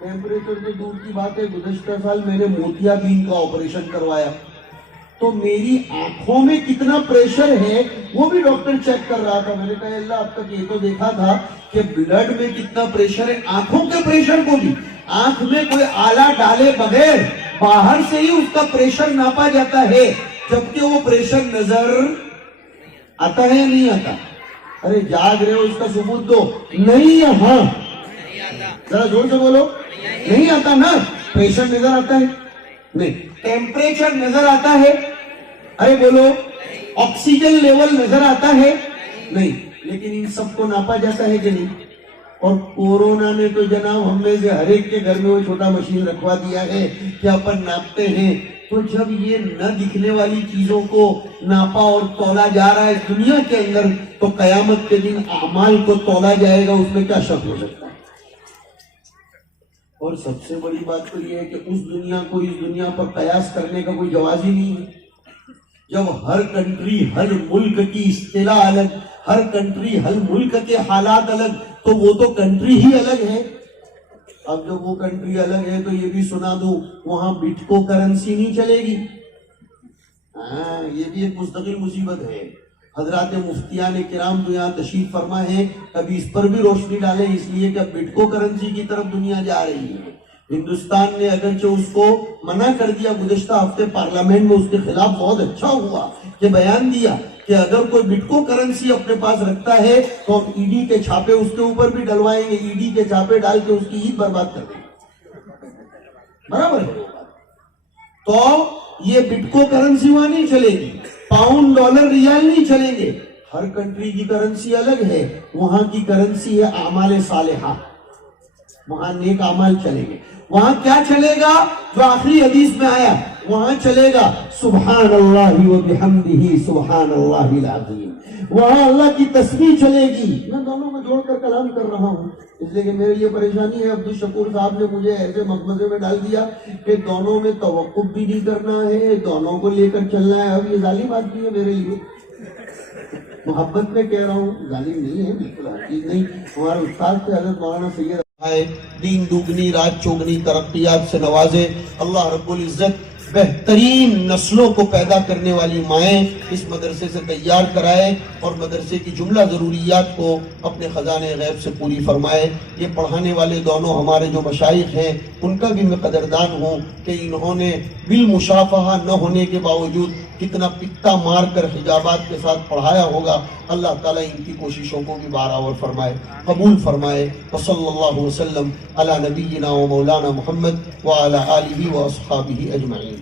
ٹیمپریچر تو دور کی بات ہے، گزشتہ سال میں نے موتیا بین کا آپریشن کروایا تو میری آنکھوں میں کتنا پریشر ہے وہ بھی ڈاکٹر چیک کر رہا تھا۔ میں نے کہا اللہ اب تک یہ تو دیکھا تھا کہ بلڈ میں کتنا پریشر ہے، آنکھوں کے پریشر کو بھی آنکھ میں کوئی آلہ ڈالے بغیر باہر سے ہی اس کا پریشر ناپا جاتا ہے، جبکہ وہ پریشر نظر آتا ہے یا نہیں آتا؟ ارے جاگ رہے ہو، اس کا ثبوت دو۔ نہیں، ہاں ذرا زور سے بولو، نہیں آتا نا؟ پریشر نظر آتا ہے؟ نہیں۔ ٹیمپریچر نظر آتا ہے؟ ارے بولو۔ آکسیجن لیول نظر آتا ہے؟ نہیں۔ لیکن ان سب کو ناپا جاتا ہے کہ نہیں؟ اور کورونا نے تو جناب ہم میں سے ہر ایک کے گھر میں وہ چھوٹا مشین رکھوا دیا ہے کہ اپن ناپتے ہیں۔ تو جب یہ نہ دکھنے والی چیزوں کو ناپا اور تولا جا رہا ہے دنیا کے اندر، تو قیامت کے دن اعمال کو تولا جائے گا، اس میں کیا شک ہو سکتا ہے؟ اور سب سے بڑی بات تو یہ ہے کہ اس دنیا کو اس دنیا پر قیاس کرنے کا کوئی جواز ہی نہیں ہے۔ جب ہر کنٹری، ہر ملک کی اصطلاح الگ، ہر کنٹری، ہر ملک کے حالات الگ، تو وہ تو کنٹری ہی الگ ہے۔ اب جب وہ کنٹری الگ ہے تو یہ بھی سنا دوں وہاں بٹکو کرنسی نہیں چلے گی۔ ہاں، یہ بھی ایک مستقل مصیبت ہے۔ حضرات مفتیان کرام جو یہاں تشریف فرما ہے، کبھی اس پر بھی روشنی ڈالیں، اس لیے کہ بٹکو کرنسی کی طرف دنیا جا رہی ہے۔ ہندوستان نے اگرچہ اس کو منع کر دیا، گزشتہ ہفتے پارلیمنٹ میں اس کے خلاف بہت اچھا ہوا کہ بیان دیا کہ اگر کوئی بٹکو کرنسی اپنے پاس رکھتا ہے تو ہم ای ڈی کے چھاپے اس کے اوپر بھی ڈلوائیں گے، ای ڈی کے چھاپے ڈال کے اس کی عید برباد کر دیں گے، برابر ہے؟ تو یہ بٹکو کرنسی وہاں نہیں چلے گی، پاؤنڈ ڈالر ریال نہیں چلیں گے، ہر کنٹری کی کرنسی الگ ہے، وہاں کی کرنسی ہے اعمال صالحہ، وہاں نیک اعمال چلیں گے۔ وہاں کیا چلے گا جو آخری حدیث میں آیا، وہاں چلے گا سبحان اللہ و بحمدہ سبحان اللہ العظیم، وہاں اللہ کی تسبیح چلے گی۔ میں دونوں میں جوڑ کر کلام کر رہا ہوں اس لیے کہ میرے لیے پریشانی ہے، عبدالشکور صاحب نے مجھے ایسے مقبضے میں ڈال دیا کہ دونوں میں توقف بھی نہیں کرنا ہے، دونوں کو لے کر چلنا ہے۔ اب یہ ظالم آدمی ہے میرے لیے، محبت میں کہہ رہا ہوں، ظالم نہیں ہے، بالکل حقیق نہیں۔ ہمارے استاد سے حضرت مولانا سید دین دگنی رات چوگنی ترقیات سے نوازے اللہ رب العزت، بہترین نسلوں کو پیدا کرنے والی مائیں اس مدرسے سے تیار کرائے اور مدرسے کی جملہ ضروریات کو اپنے خزانے غیب سے پوری فرمائے۔ یہ پڑھانے والے دونوں ہمارے جو مشائخ ہیں ان کا بھی میں قدردان ہوں کہ انہوں نے بالمشافہہ نہ ہونے کے باوجود کتنا پتا مار کر حجابات کے ساتھ پڑھایا ہوگا۔ اللہ تعالیٰ ان کی کوششوں کو بھی بارآور فرمائے، قبول فرمائے۔ وصلی اللہ وسلم علی نبینا و مولانا محمد وعلی آلہ و اصحابہ اجمعین۔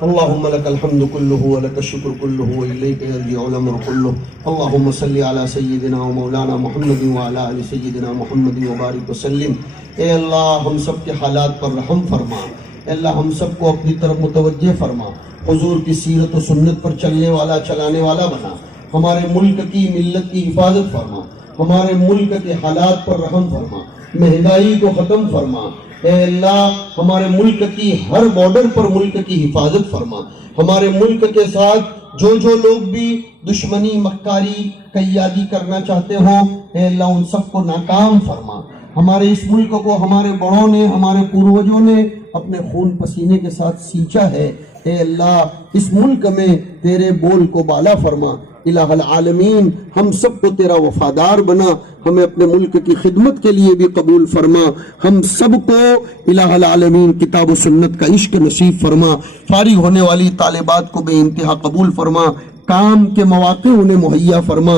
اللہم لک الحمد کلہ ولک الشکر کلہ والیک یرجع الامر کلہ۔ اللہم صلی علی سیدنا و مولانا محمد وعلی آل سیدنا محمد وبارک وسلم۔ اے اللہ ہم سب کے حالات پر رحم فرما، اے اللہ ہم سب کو اپنی طرف متوجہ فرما، حضور کی سیرت و سنت پر چلنے والا چلانے والا بنا، ہمارے ملک کی ملت کی حفاظت فرما، ہمارے ملک کے حالات پر رحم فرما، مہنگائی کو ختم فرما، اے اللہ ہمارے ملک کی ہر بارڈر پر ملک کی حفاظت فرما، ہمارے ملک کے ساتھ جو لوگ بھی دشمنی مکاری قیادی کرنا چاہتے ہوں اے اللہ ان سب کو ناکام فرما، ہمارے اس ملک کو ہمارے بڑوں نے ہمارے پوروجوں نے اپنے خون پسینے کے ساتھ سینچا ہے، اے اللہ اس ملک میں تیرے بول کو بالا فرما، الہ العالمین ہم سب کو تیرا وفادار بنا، ہمیں اپنے ملک کی خدمت کے لیے بھی قبول فرما، ہم سب کو الہ العالمین کتاب و سنت کا عشق نصیب فرما، فارغ ہونے والی طالبات کو بے انتہا قبول فرما، کام کے مواقع انہیں مہیا فرما،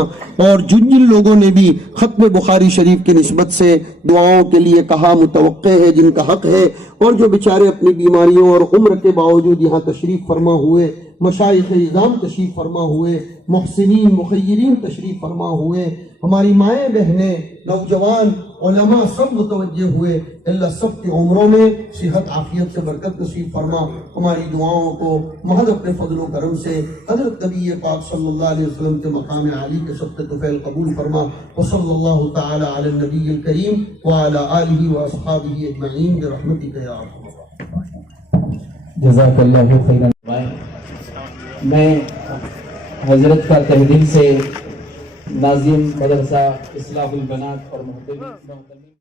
اور جن لوگوں نے بھی ختم بخاری شریف کی نسبت سے دعاؤں کے لیے کہا متوقع ہے، جن کا حق ہے، اور جو بیچارے اپنی بیماریوں اور عمر کے باوجود یہاں تشریف فرما ہوئے، مشائخ اعظام تشریف فرما ہوئے، محسنین مخیرین تشریف فرما ہوئے، ہماری مائیں بہنیں نوجوان علماء سب متوجہ ہوئے، اللہ سب کی عمروں میں صحت عافیت سے برکت نصیب فرما، ہماری دعاؤں کو محض اپنے فضل و کرم سے حضرت نبی پاک صلی اللہ علیہ وسلم کے مقام عالی کے سب طفیل قبول فرما، وصلی اللہ تعالی علی النبی الکریم وعلی آلہ و اصحابہ اجمعین برحمتک یا ارحم الراحمین۔ جزاک اللہ خیرا۔ میں حضرت کا تہ دل سے ناظم مدرسہ اصلاح البنات اور محترم